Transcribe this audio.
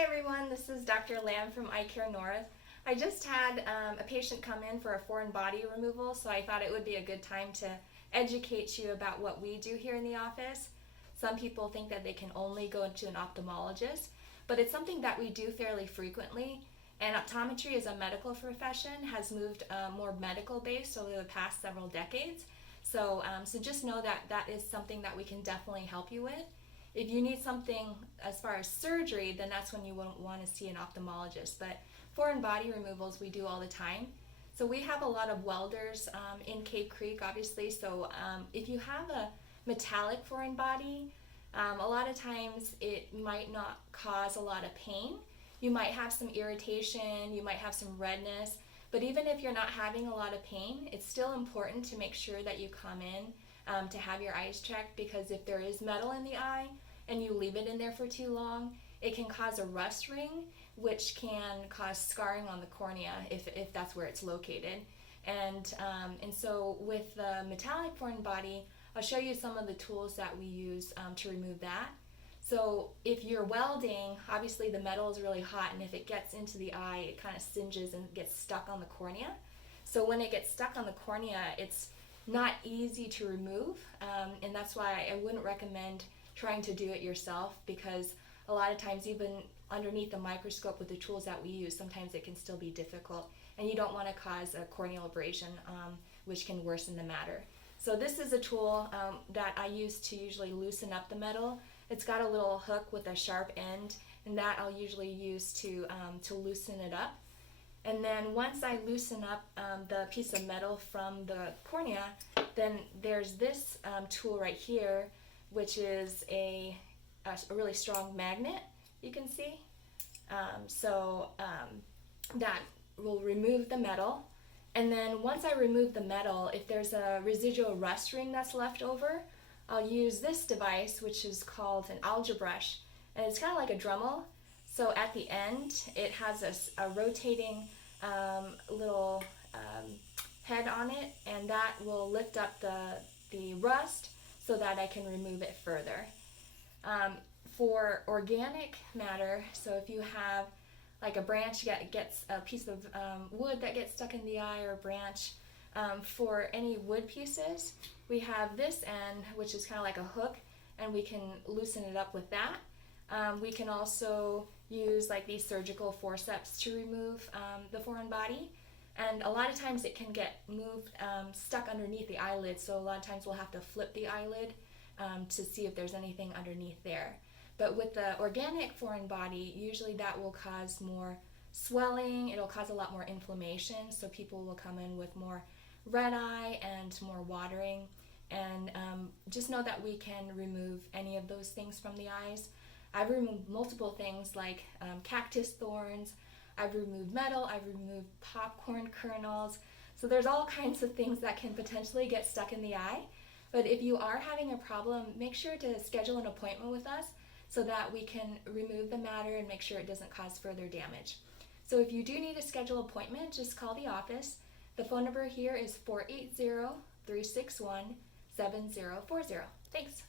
Hi everyone, this is Dr. Lamb from Eye Care North. I just had a patient come in for a foreign body removal, so I thought it would be a good time to educate you about what we do here in the office. Some people think that they can only go to an ophthalmologist, but it's something that we do fairly frequently. And optometry as a medical profession has moved more medical based over the past several decades. So just know that that is something that we can definitely help you with. If you need something as far as surgery, then that's when you wouldn't want to see an ophthalmologist. But foreign body removals we do all the time. So we have a lot of welders in Cave Creek, obviously. So if you have a metallic foreign body, a lot of times it might not cause a lot of pain. You might have some irritation, you might have some redness, but even if you're not having a lot of pain, it's still important to make sure that you come in to have your eyes checked, because if there is metal in the eye and you leave it in there for too long, it can cause a rust ring, which can cause scarring on the cornea if that's where it's located. And so with the metallic foreign body, I'll show you some of the tools that we use to remove that. So if you're welding, obviously the metal is really hot, and if it gets into the eye, it kind of singes and gets stuck on the cornea. So when it gets stuck on the cornea, it's not easy to remove, and that's why I wouldn't recommend trying to do it yourself, because a lot of times even underneath the microscope with the tools that we use, sometimes it can still be difficult, and you don't want to cause a corneal abrasion, which can worsen the matter. So this is a tool that I use to usually loosen up the metal. It's got a little hook with a sharp end, and that I'll usually use to loosen it up. And then once I loosen up the piece of metal from the cornea, then there's this tool right here, which is a really strong magnet, you can see. That will remove the metal. And then once I remove the metal, if there's a residual rust ring that's left over, I'll use this device, which is called an algebrush, and it's kind of like a Dremel. So at the end, it has a rotating little head on it, and that will lift up the rust so that I can remove it further. For organic matter, so if you have like a branch gets a piece of wood that gets stuck in the eye, or a branch, for any wood pieces, we have this end, which is kind of like a hook, and we can loosen it up with that. We can also use like these surgical forceps to remove the foreign body, and a lot of times it can get moved, stuck underneath the eyelid, so a lot of times we'll have to flip the eyelid to see if there's anything underneath there. But with the organic foreign body, usually that will cause more swelling, it'll cause a lot more inflammation, so people will come in with more red eye and more watering. And just know that we can remove any of those things from the eyes. I've removed multiple things like cactus thorns, I've removed metal, I've removed popcorn kernels. So there's all kinds of things that can potentially get stuck in the eye. But if you are having a problem, make sure to schedule an appointment with us so that we can remove the matter and make sure it doesn't cause further damage. So if you do need a scheduled appointment, just call the office. The phone number here is 480-361-7040. Thanks.